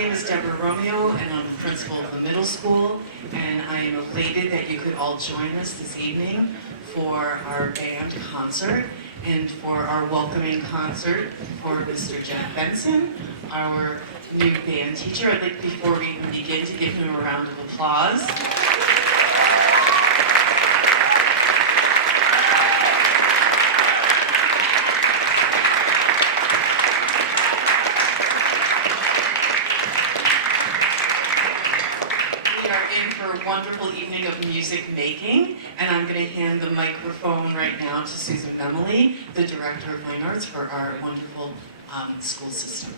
name is Deborah Romeo, and I'm the principal of the middle school, and I am elated that you could all join us this evening for our band concert and for our welcoming concert for Mr. Jeff Benson, our new band teacher. I'd like, before we even begin, to give him a round of applause. Wonderful evening of music making, and I'm going to hand the microphone right now to Susan Memely, the Director of Fine Arts for our wonderful school system.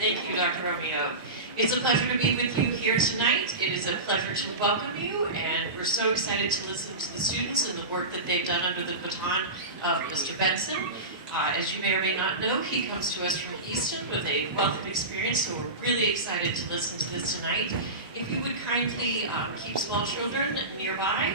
Thank you, Dr. Romeo. It's a pleasure to be with you here tonight. It is a pleasure to welcome you, and we're so excited to listen to the students and the work that they've done under the baton of Mr. Benson. As you may or may not know, he comes to us from Easton with a wealth of experience, so we're really excited to listen to this tonight. If you would kindly keep small children nearby,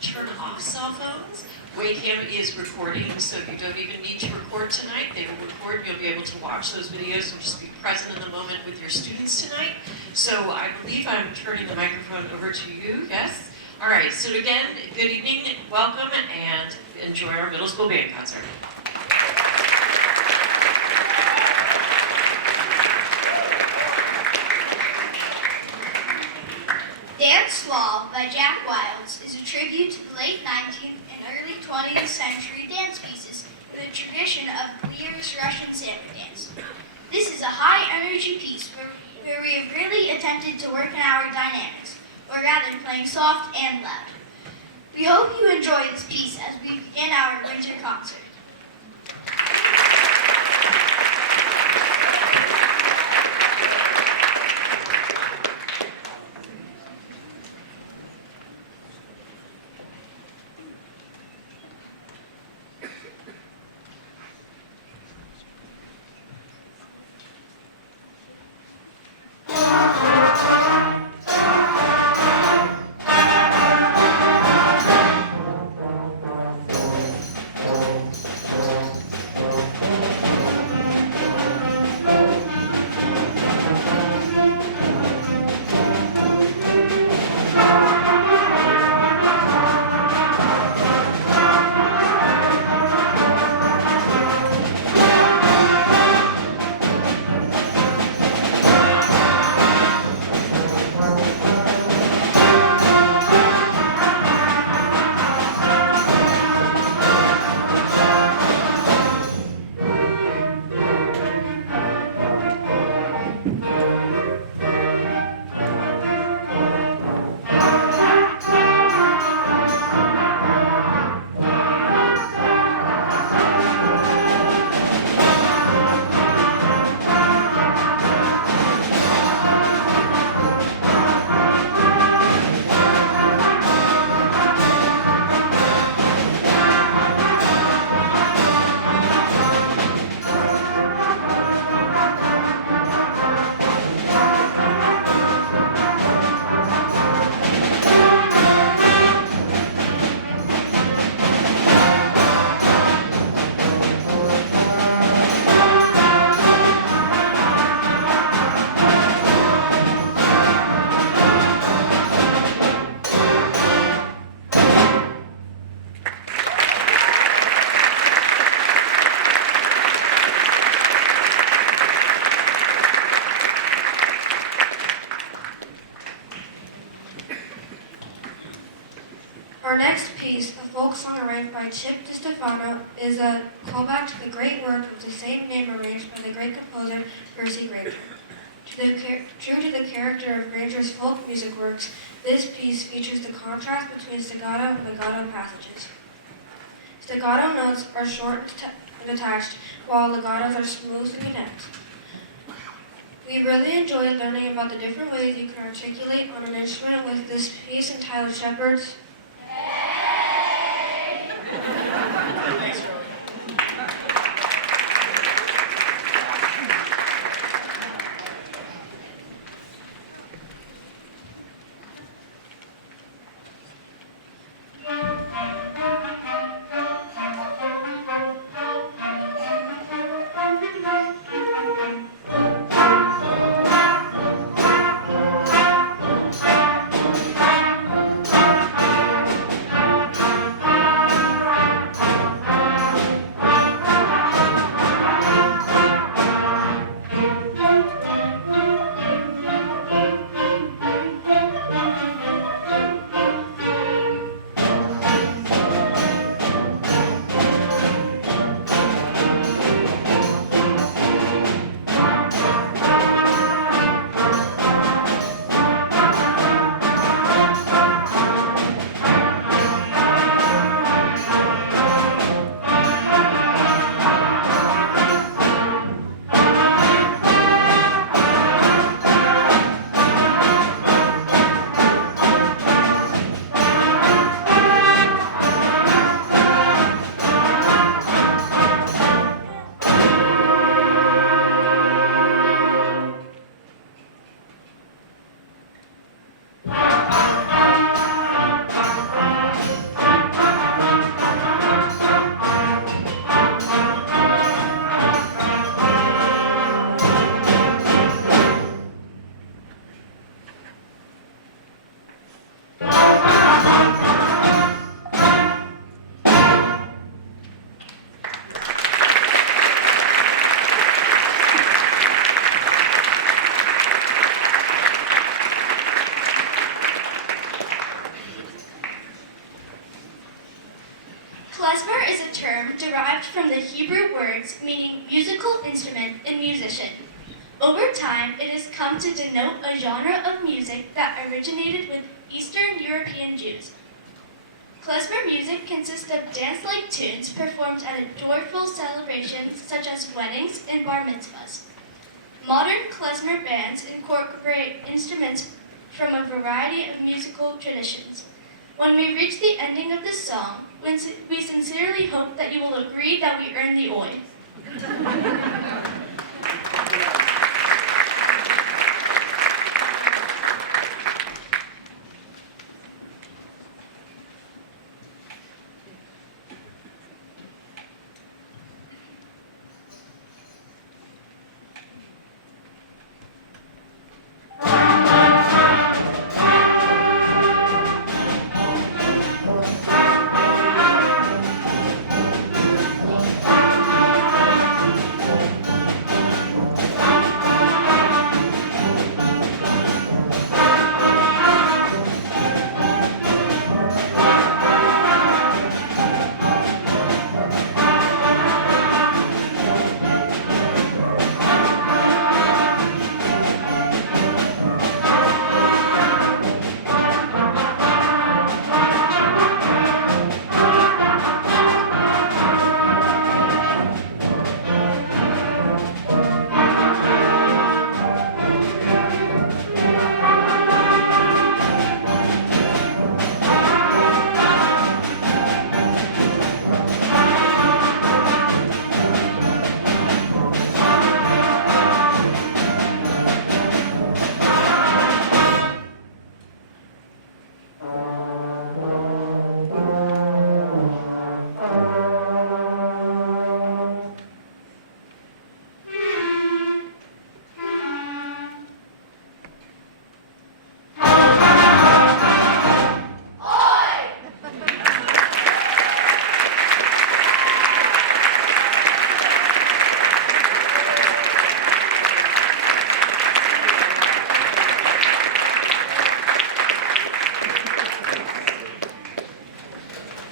turn off cell phones. Waycam is recording, so you don't even need to record tonight. They will record, and you'll be able to watch those videos and just be present in the moment with your students tonight. So I believe I'm turning the microphone over to you, yes? All right, so again, good evening, welcome, and enjoy our middle school band concert. Dance Wall by Jack Wilds is a tribute to the late 19th and early 20th century dance pieces with a tradition of Lear's Russian sailor dance. This is a high-energy piece where we have really attempted to work on our dynamics, or rather playing soft and loud. We hope you enjoy this piece as we begin our winter concert. Our next piece, a folk song arranged by Chip DiStefano, is a callback to the great work of the same name arranged by the great composer Percy Grainger. True to the character of Grainger's folk music works, this piece features the contrast between staccato and legato passages. Staccato notes are short and detached, while legatos are smooth and connect. We really enjoyed learning about the different ways you can articulate on an instrument with this piece entitled Shepherd's. Thanks, Joey. term derived from the Hebrew words meaning musical instrument and musician. Over time, it has come to denote a genre of music that originated with Eastern European Jews. Klezmer music consists of dance-like tunes performed at joyful celebrations such as weddings and bar mitzvahs. Modern klezmer bands incorporate instruments from a variety of musical traditions. When we reach the ending of this song, we sincerely hope that you will agree that we earned the oi.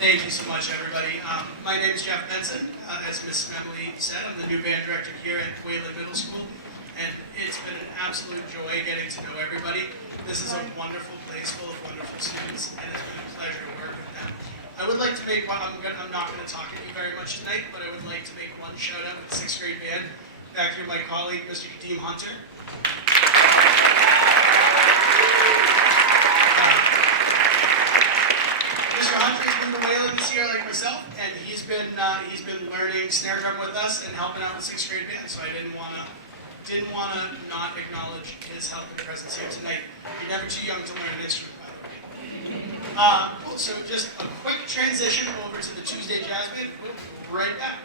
Thank you so much, everybody. My name is Jeff Benson. As Miss Emily said, I'm the new band director here at Wayland Middle School, and it's been an absolute joy getting to know everybody. This is a wonderful place full of wonderful students, and it's been a pleasure to work with them. I would like to make one, I'm not going to talk at you very much tonight, but I would like to make one shout out with the 6th grade band. Back here, my colleague, Mr. Kadeem Hunter. Mr. Hunter has been to Wayland this year like myself, and he's been learning snare drum with us and helping out with 6th grade band, so I didn't want to not acknowledge his help and presence here tonight. You're never too young to learn an instrument, by the way. Cool, so just a quick transition over to the Tuesday Jazz Band. We'll be right back.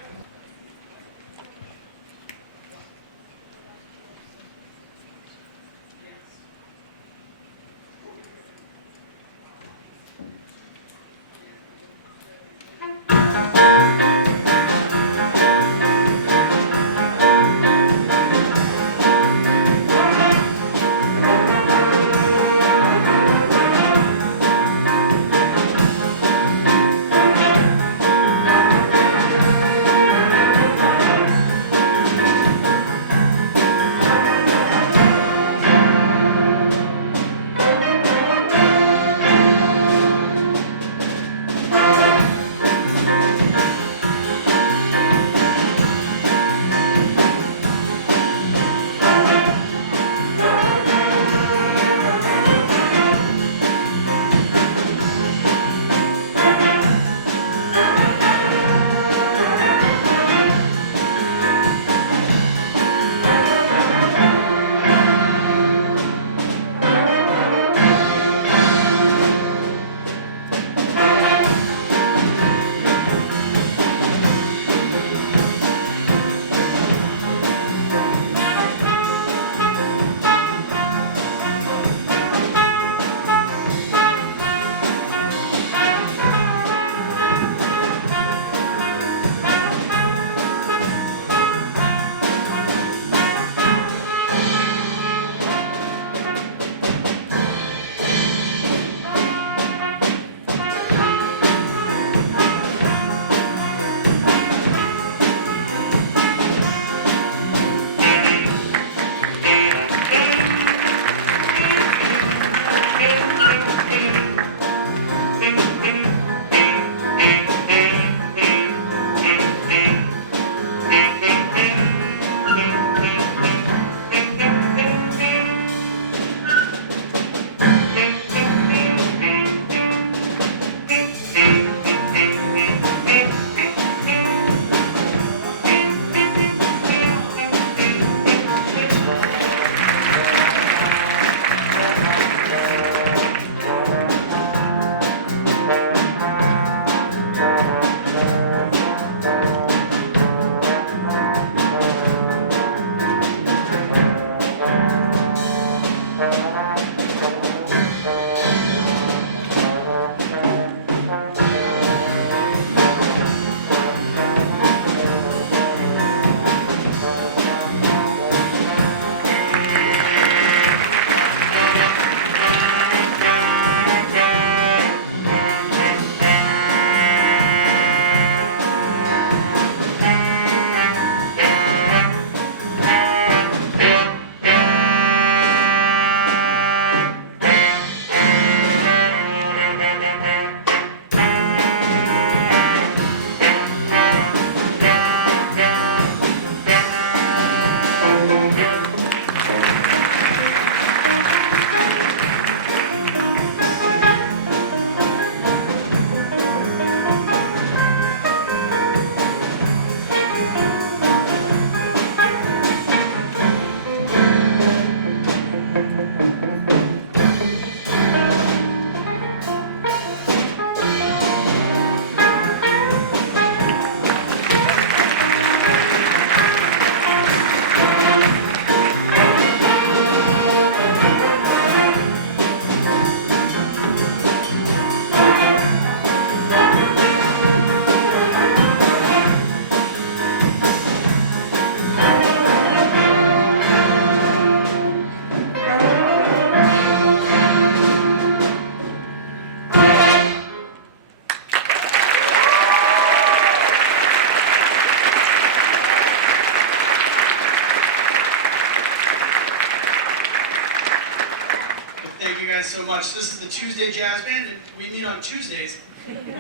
Thank you guys so much. This is the Tuesday Jazz Band, and we meet on Tuesdays,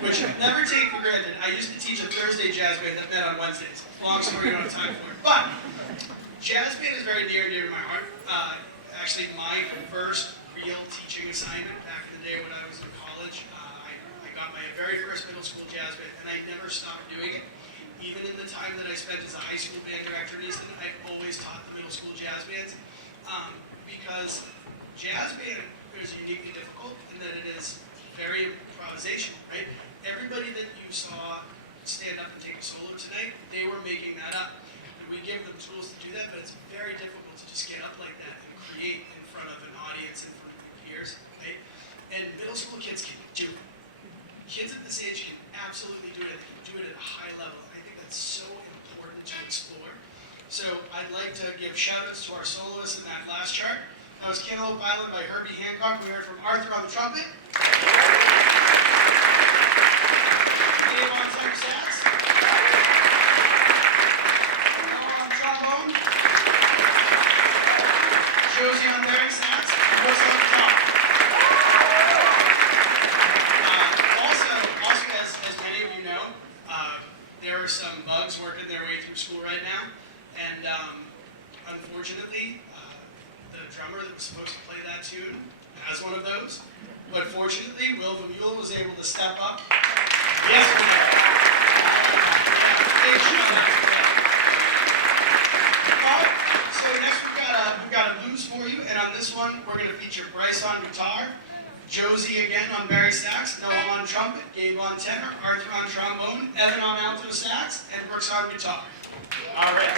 which never take for granted. I used to teach a Thursday jazz band that met on Wednesdays. Long story, I don't have time for it. But jazz band is very near and dear to my heart. Actually, my first real teaching assignment back in the day when I was in college, I got my very first middle school jazz band, and I never stopped doing it. Even in the time that I spent as a high school band director in Easton, I've always taught the middle school jazz bands because jazz band is uniquely difficult in that it is very improvisational, right? Everybody that you saw stand up and take a solo tonight, they were making that up. And we give them tools to do that, but it's very difficult to just get up like that and create in front of an audience, in front of your peers, right? And middle school kids can do it. Kids at this age can absolutely do it. They can do it at a high level. And I think that's so important to explore. So I'd like to give shout outs to our soloists in that last chart. That was Cantaloupe Island by Herbie Hancock. We heard from Arthur on the trumpet. Dave on tenor sax. Noah on trombone. Josie on baring sax. And Brooks on guitar. Also, as many of you know, there are some bugs working their way through school right now. And unfortunately, the drummer that was supposed to play that tune has one of those. But fortunately, Will the Mule was able to step up. Yes, big shout out to him. All right, so next we've got a blues for you, and on this one, we're going to feature Bryce on guitar, Josie again on bari sax, Noah on trumpet, Gabe on tenor, Arthur on trombone, Evan on alto sax, and Brooks on guitar. All right.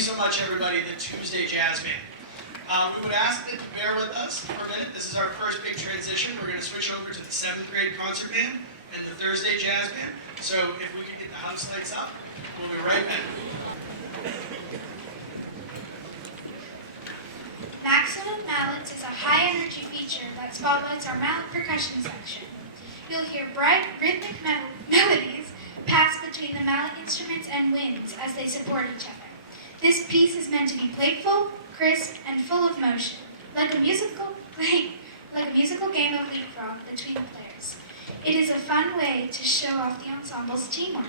you so much, everybody, the Tuesday Jazz Band. We would ask that you bear with us for a minute. This is our first big transition. We're going to switch over to the 7th grade concert band and the Thursday Jazz Band. So if we could get the house lights up, we'll be right back. Maximum Mallets is a high-energy feature that spotlights our mallet percussion section. You'll hear bright, rhythmic melodies pass between the mallet instruments and winds as they support each other. This piece is meant to be playful, crisp, and full of motion, like a musical game of leapfrog between the players. It is a fun way to show off the ensemble's teamwork.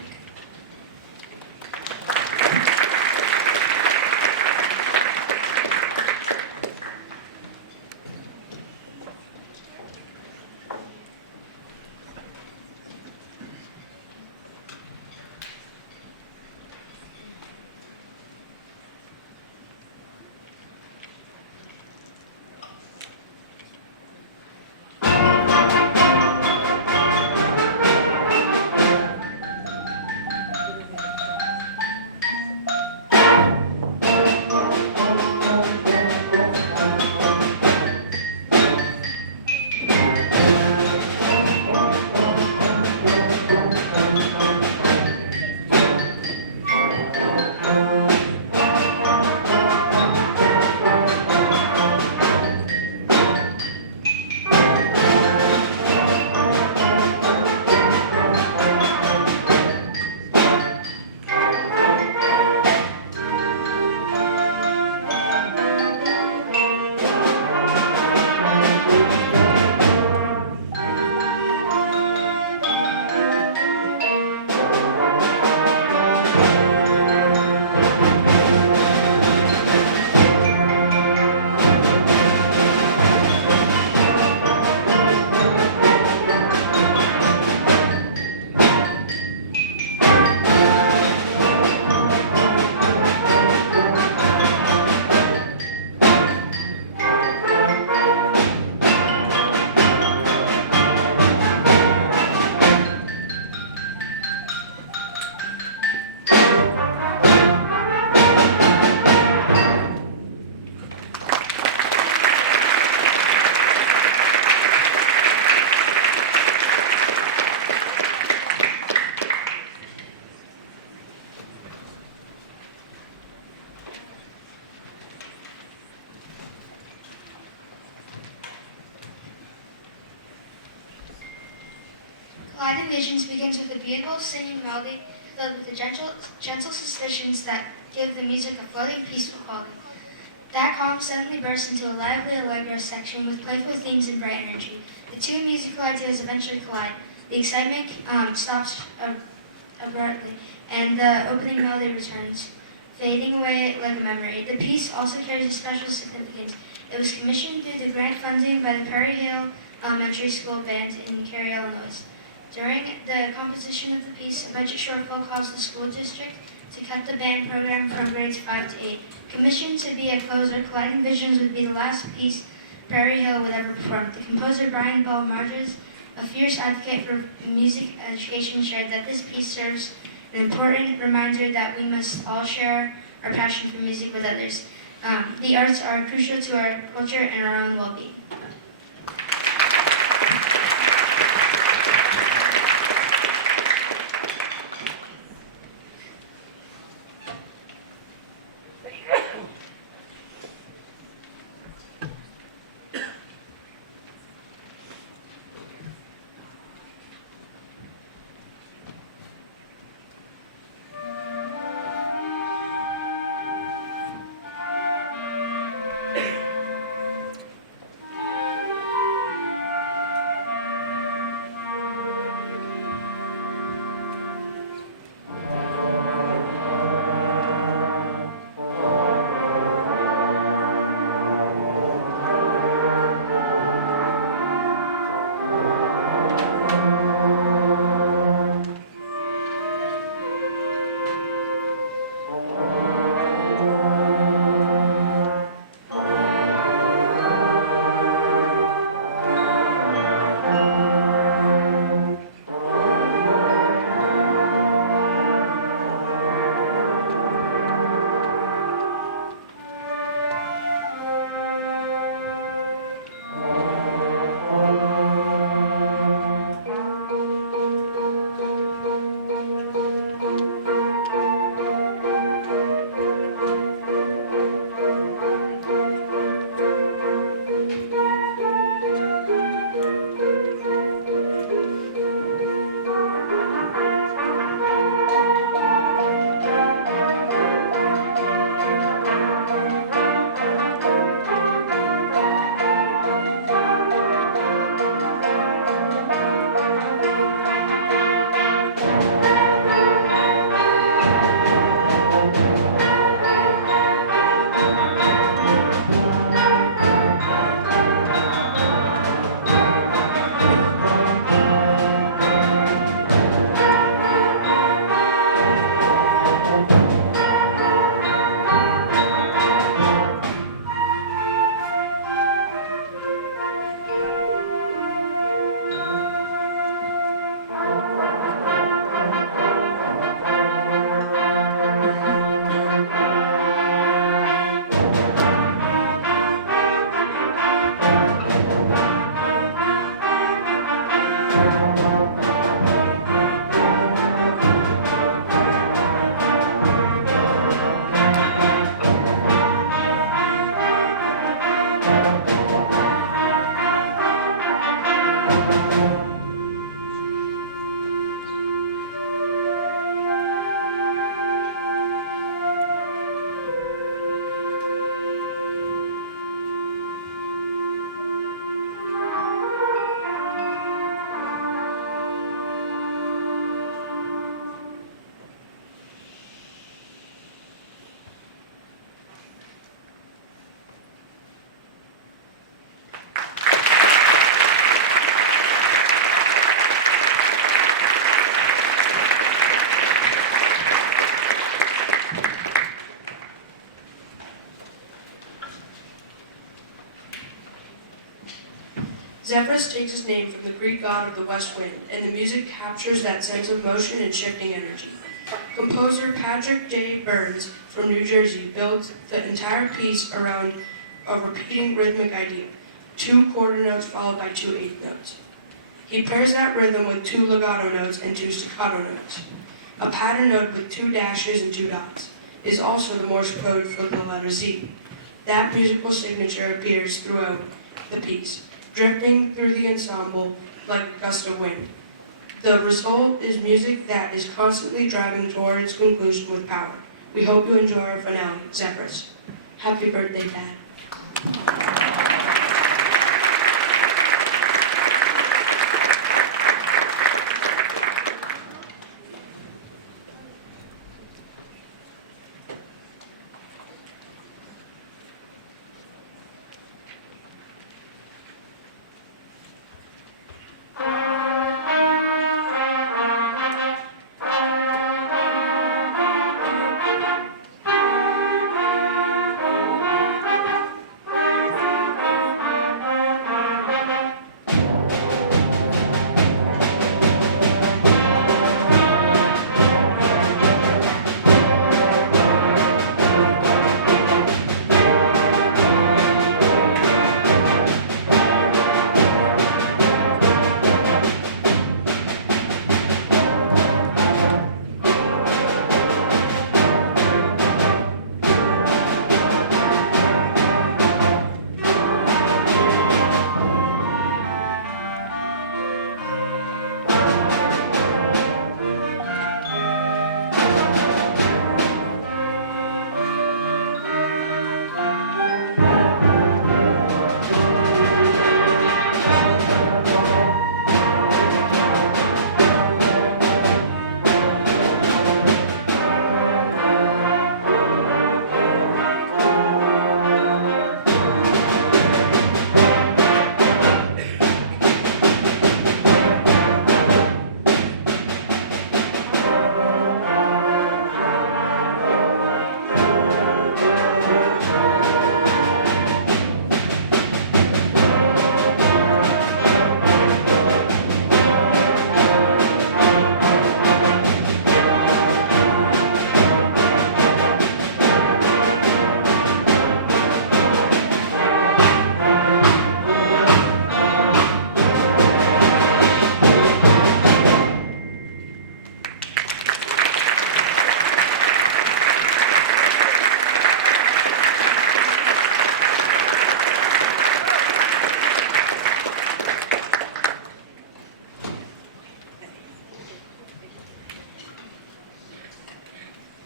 Colliding Visions begins with a beautiful singing melody filled with the gentle suspicions that give the music a floating, peaceful quality. That calm suddenly bursts into a lively allegro section with playful themes and bright energy. The two musical ideas eventually collide. The excitement stops abruptly, and the opening melody returns, fading away like a memory. The piece also carries a special significance. It was commissioned through the grant funding by the Prairie Hill Elementary School Band in Cary, Illinois. During the composition of the piece, a budget shortfall caused the school district to cut the band program from grades 5 to 8. Commissioned to be a closer, Colliding Visions would be the last piece Prairie Hill would ever perform. The composer Brian Ball Marges, a fierce advocate for music education, shared that this piece serves an important reminder that we must all share our passion for music with others. The arts are crucial to our culture and our own well-being. Zephyrs takes its name from the Greek god of the west wind, and the music captures that sense of motion and shifting energy. Composer Patrick J. Burns from New Jersey builds the entire piece around a repeating rhythmic idea, 2 quarter notes followed by 2 eighth notes. He pairs that rhythm with 2 legato notes and 2 staccato notes. A pattern note with 2 dashes and 2 dots is also the Morse code for the letter Z. That musical signature appears throughout the piece, drifting through the ensemble like a gust of wind. The result is music that is constantly driving towards conclusion with power. We hope you enjoy our finale, Zephyrs. Happy birthday, Dad.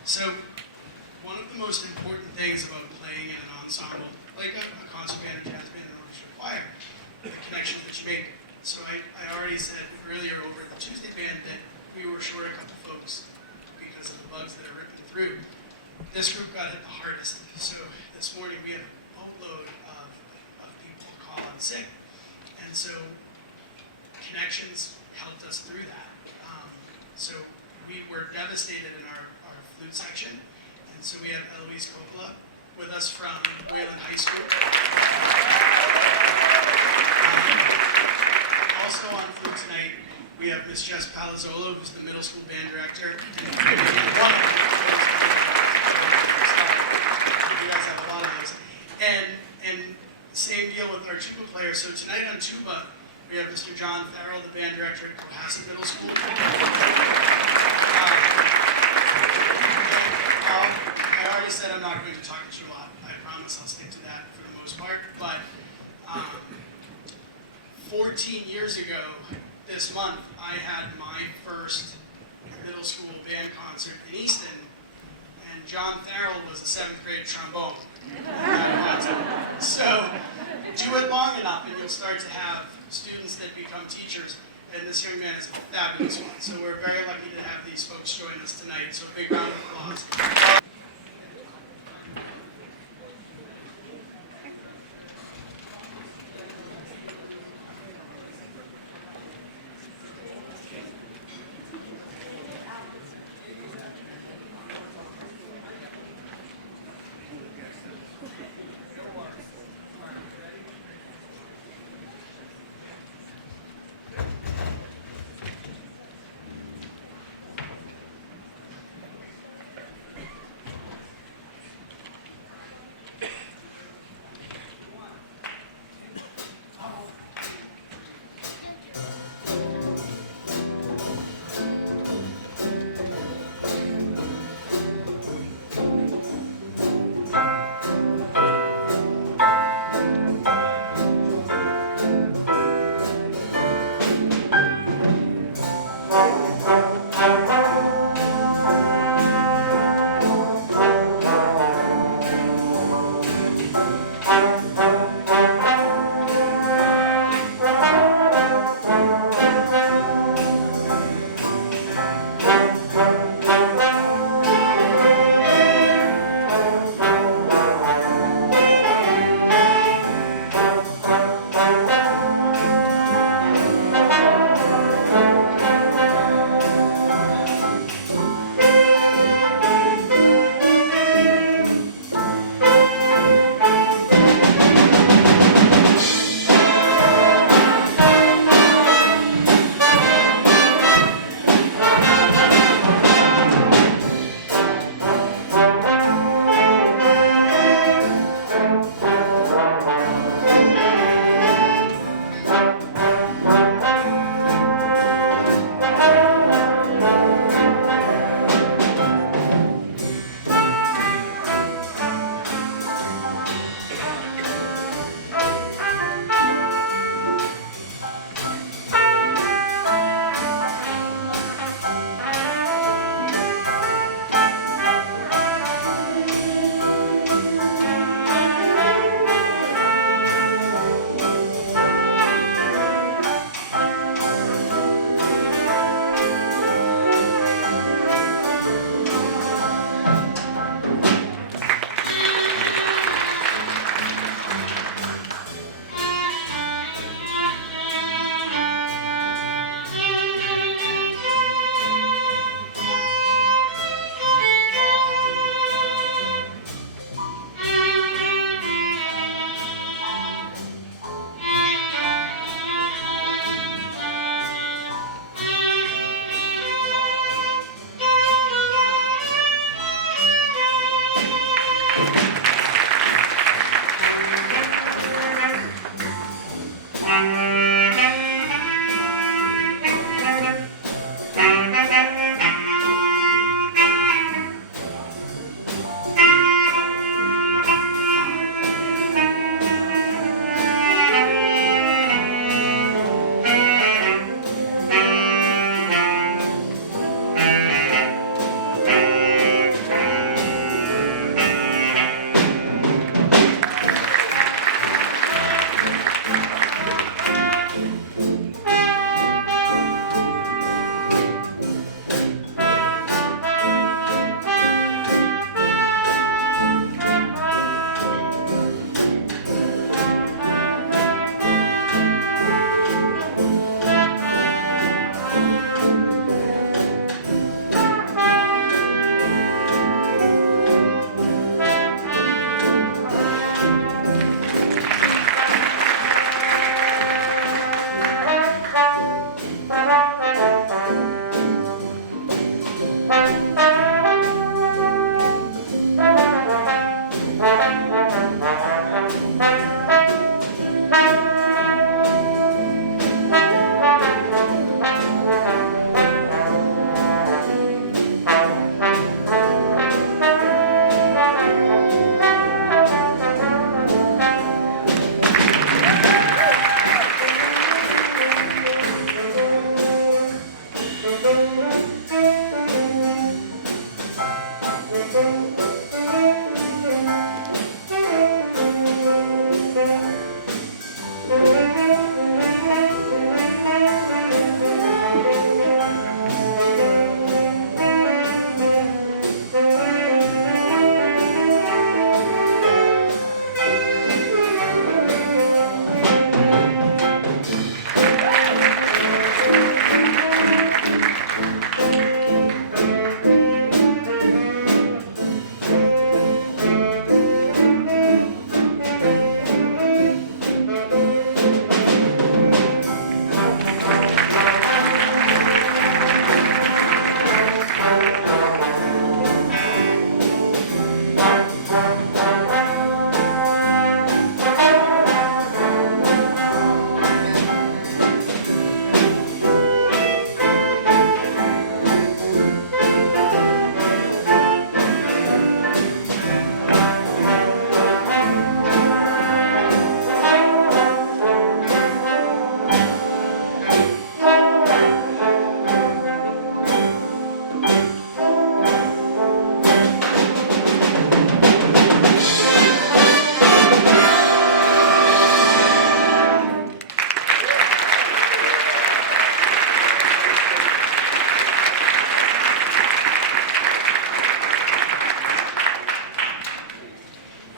So, one of the most important things about playing in an ensemble, like a concert band, a jazz band, an orchestra choir, the connections that you make. So I already said earlier over at the Tuesday band that we were short a couple folks because of the bugs that are ripping through. This group got hit the hardest. So this morning we had a boatload of people call in sick. And so connections helped us through that. So we were devastated in our flute section. And so we have Eloise Coppola with us from Wayland High School. Also on flute tonight, we have Miss Jess Palazzolo, who's the middle school band director. You guys have a lot of those. And same deal with our tuba player. So tonight on tuba, we have Mr. John Farrell, the band director at Cohasset Middle School. I already said I'm not going to talk to you a lot. I promise I'll stick to that for the most part. But 14 years ago this month, I had my first middle school band concert in Easton, and John Farrell was a 7th grade trombone. So do it long enough and you'll start to have students that become teachers. And this young man is a fabulous one. So we're very lucky to have these folks join us tonight. So a big round of applause.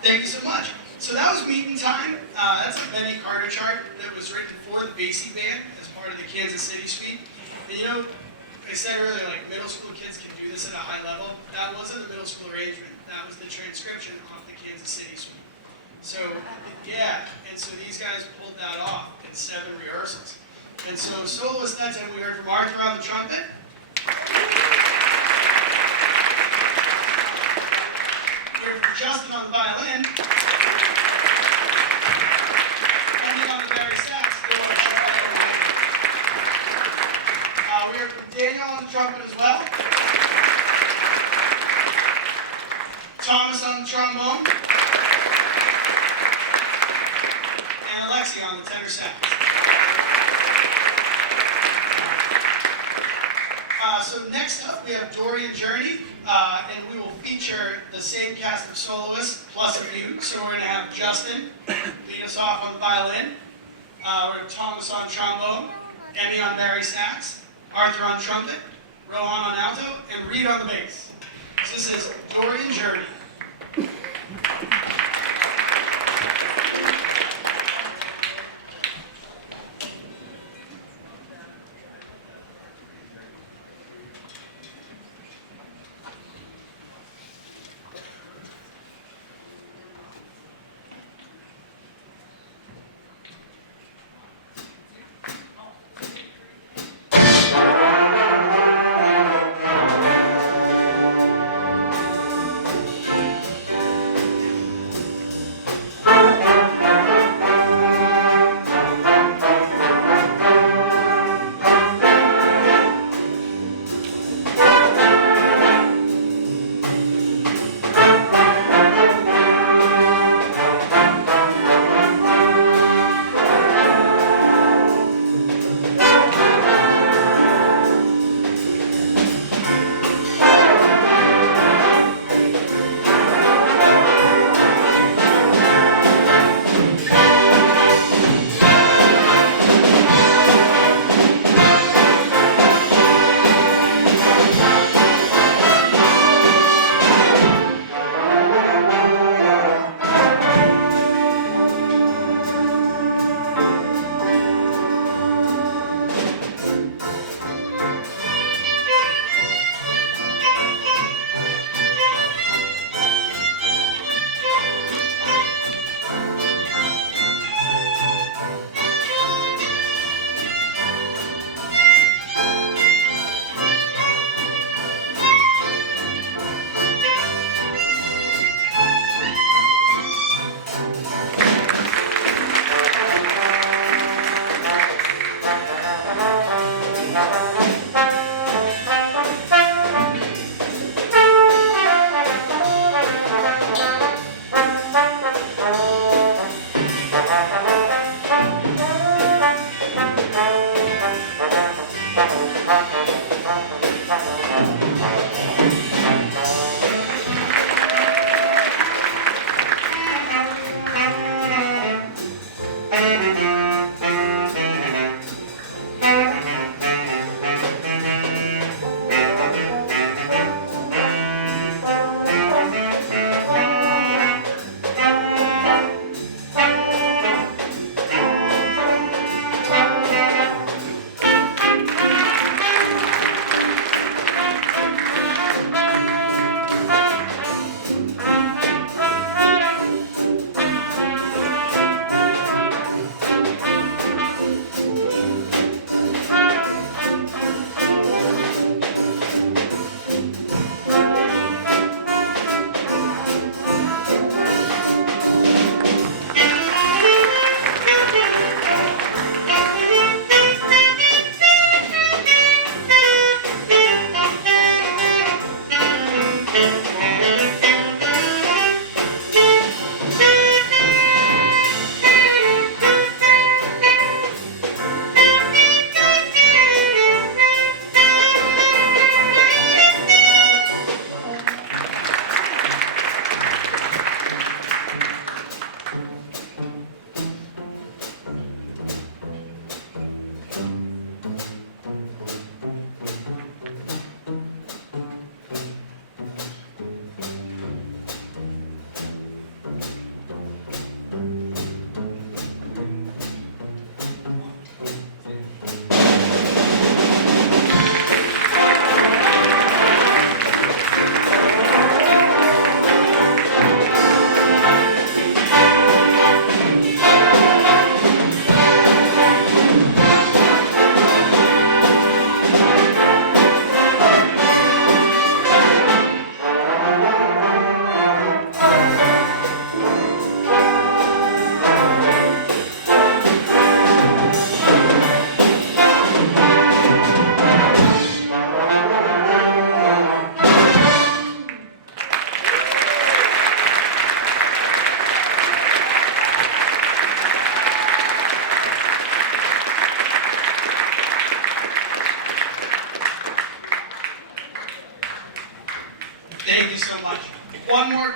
Thank you so much. So that was meeting time. That's a Benny Carter chart that was written for the Basie Band as part of the Kansas City Suite. And you know, I said earlier, like middle school kids can do this at a high level. That wasn't the middle school arrangement. That was the transcription off the Kansas City Suite. So, yeah, and so these guys pulled that off in 7 rehearsals. And so soloist that time we heard from Arthur on the trumpet. We heard from Justin on the violin. Andy on the bari sax. We heard from Daniel on the trumpet as well. Thomas on the trombone. And Alexi on the tenor sax. So next up, we have Dorian Journey, and we will feature the same cast of soloists plus a mute. So we're going to have Justin lead us off on the violin, we're going to have Thomas on trombone, Emmy on bari sax, Arthur on trumpet, Rohan on alto, and Reed on the bass. So this is Dorian Journey.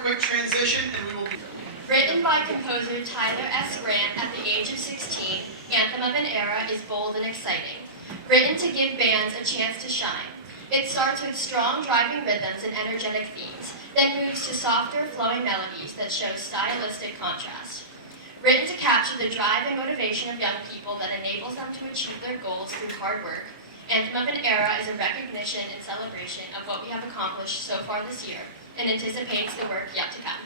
quick transition and we will be... Written by composer Tyler S. Grant at the age of 16, Anthem of an Era is bold and exciting. Written to give bands a chance to shine. It starts with strong driving rhythms and energetic themes, then moves to softer flowing melodies that show stylistic contrast. Written to capture the drive and motivation of young people that enables them to achieve their goals through hard work, Anthem of an Era is a recognition and celebration of what we have accomplished so far this year and anticipates the work yet to come.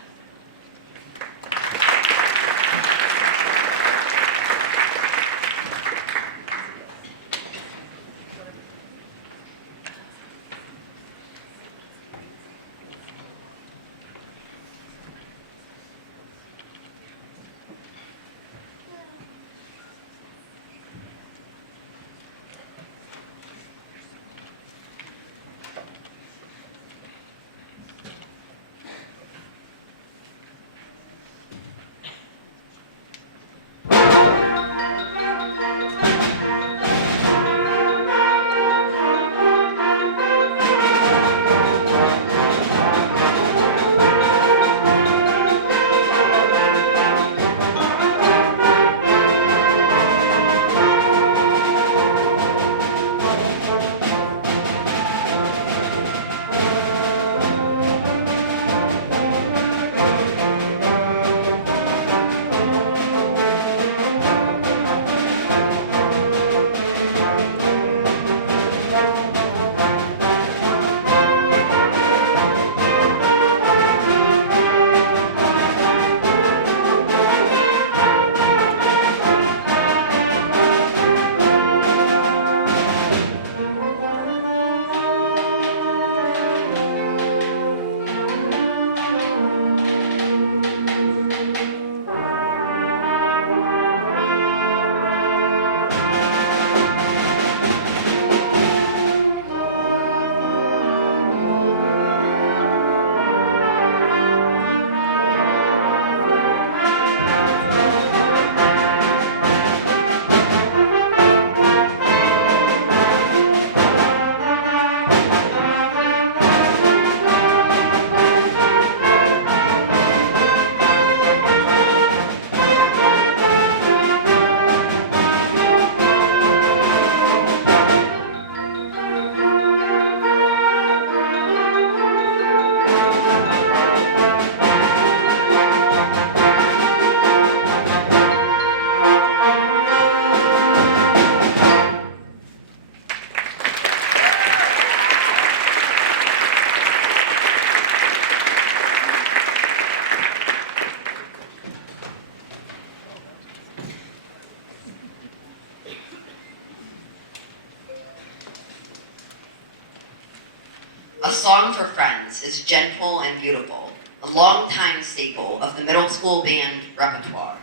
A Song for Friends is gentle and beautiful, a longtime staple of the middle school band repertoire.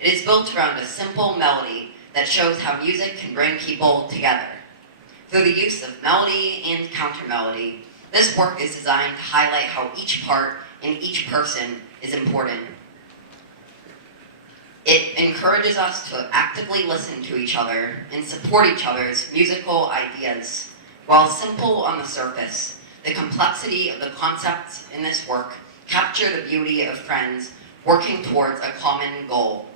It is built around a simple melody that shows how music can bring people together. Through the use of melody and counter-melody, this work is designed to highlight how each part and each person is important. It encourages us to actively listen to each other and support each other's musical ideas. While simple on the surface, the complexity of the concepts in this work capture the beauty of friends working towards a common goal.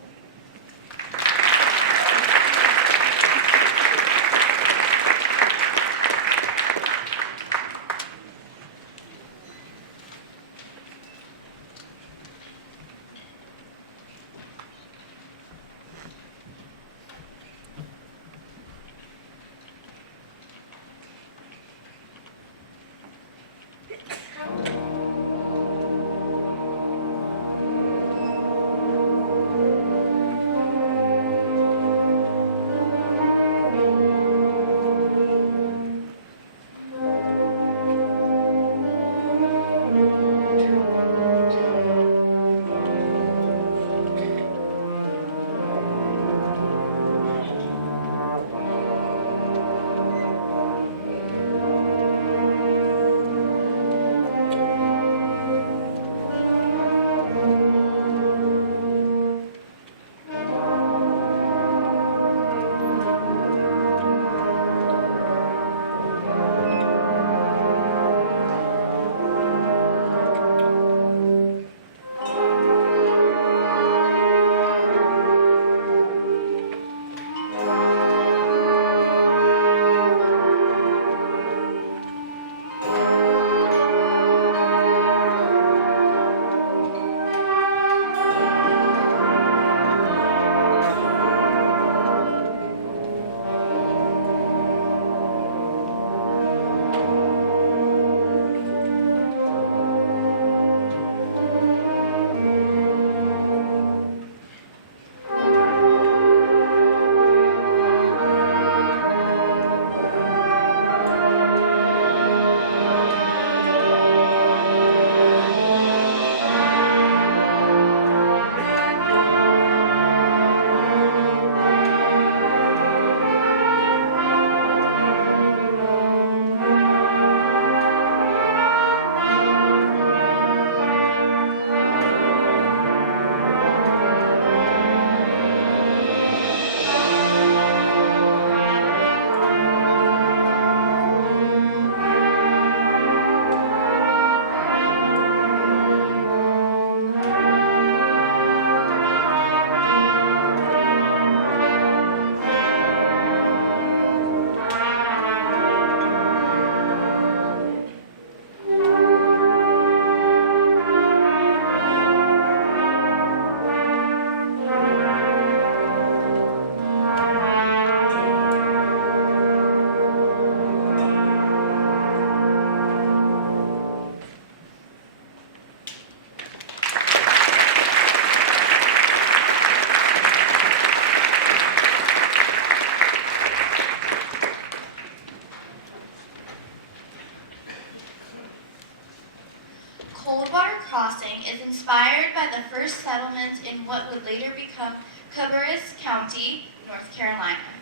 inspired by the first settlement in what would later become Cabarrus County, North Carolina.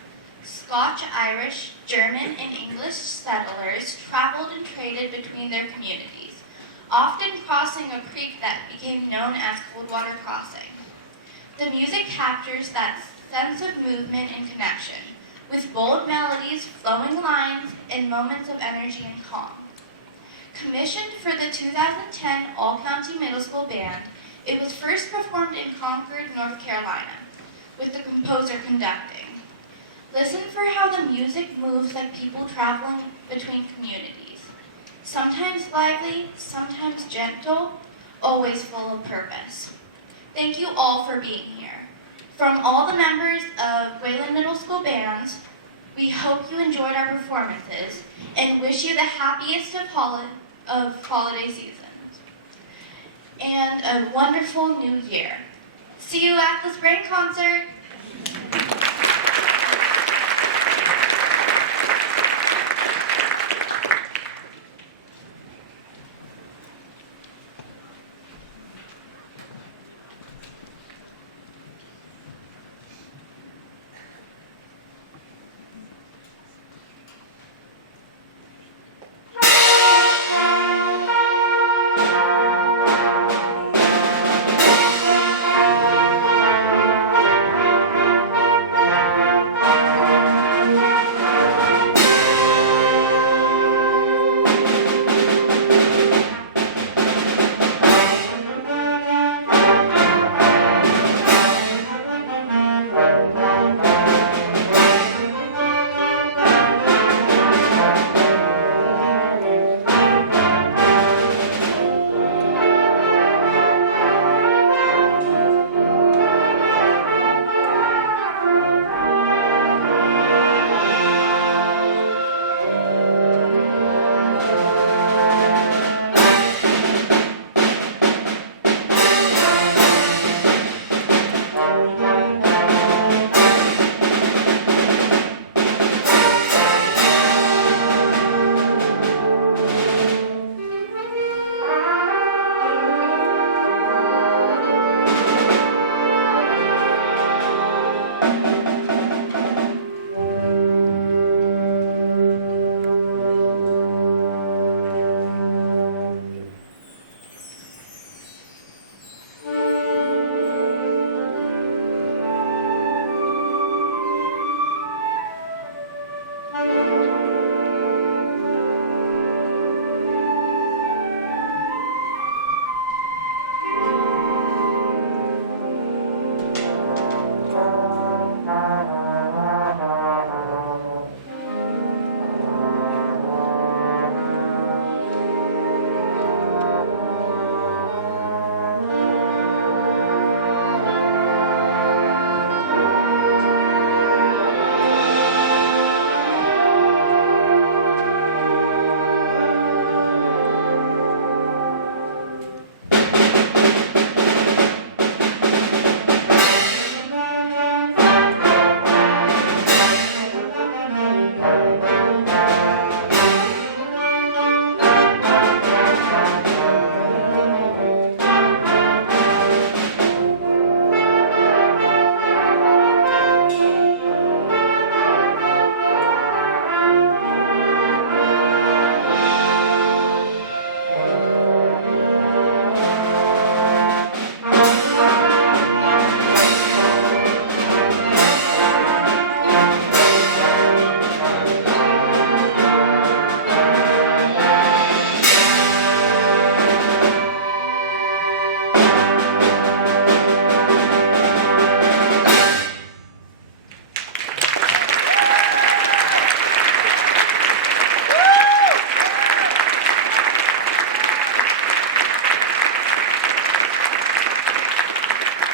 Scotch-Irish, German, and English settlers traveled and traded between their communities, often crossing a creek that became known as Coldwater Crossing. The music captures that sense of movement and connection, with bold melodies, flowing lines, and moments of energy and calm. Commissioned for the 2010 All-County Middle School Band, it was first performed in Concord, North Carolina, with the composer conducting. Listen for how the music moves like people traveling between communities. Sometimes lively, sometimes gentle, always full of purpose. Thank you all for being here. From all the members of Wayland Middle School bands, we hope you enjoyed our performances and wish you the happiest of holiday seasons and a wonderful new year. See you at the spring concert.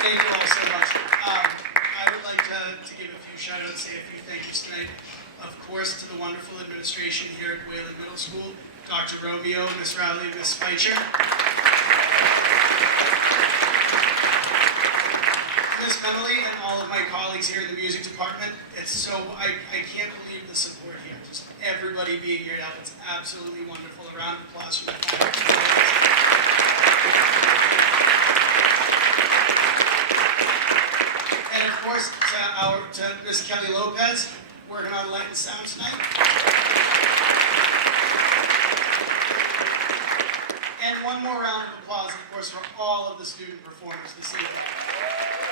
Thank you all so much. I would like to give a few shout outs, say a few thank yous tonight. Of course, to the wonderful administration here at Wayland Middle School, Dr. Romeo, Ms. Rowley, Ms. Speicher. Ms. Emily and all of my colleagues here in the music department. It's so, I can't believe the support here. Just everybody being here to help. It's absolutely wonderful. A round of applause for the to Miss Kelly Lopez, working on light and sound tonight. And one more round of applause, of course, for all of the student performers this evening.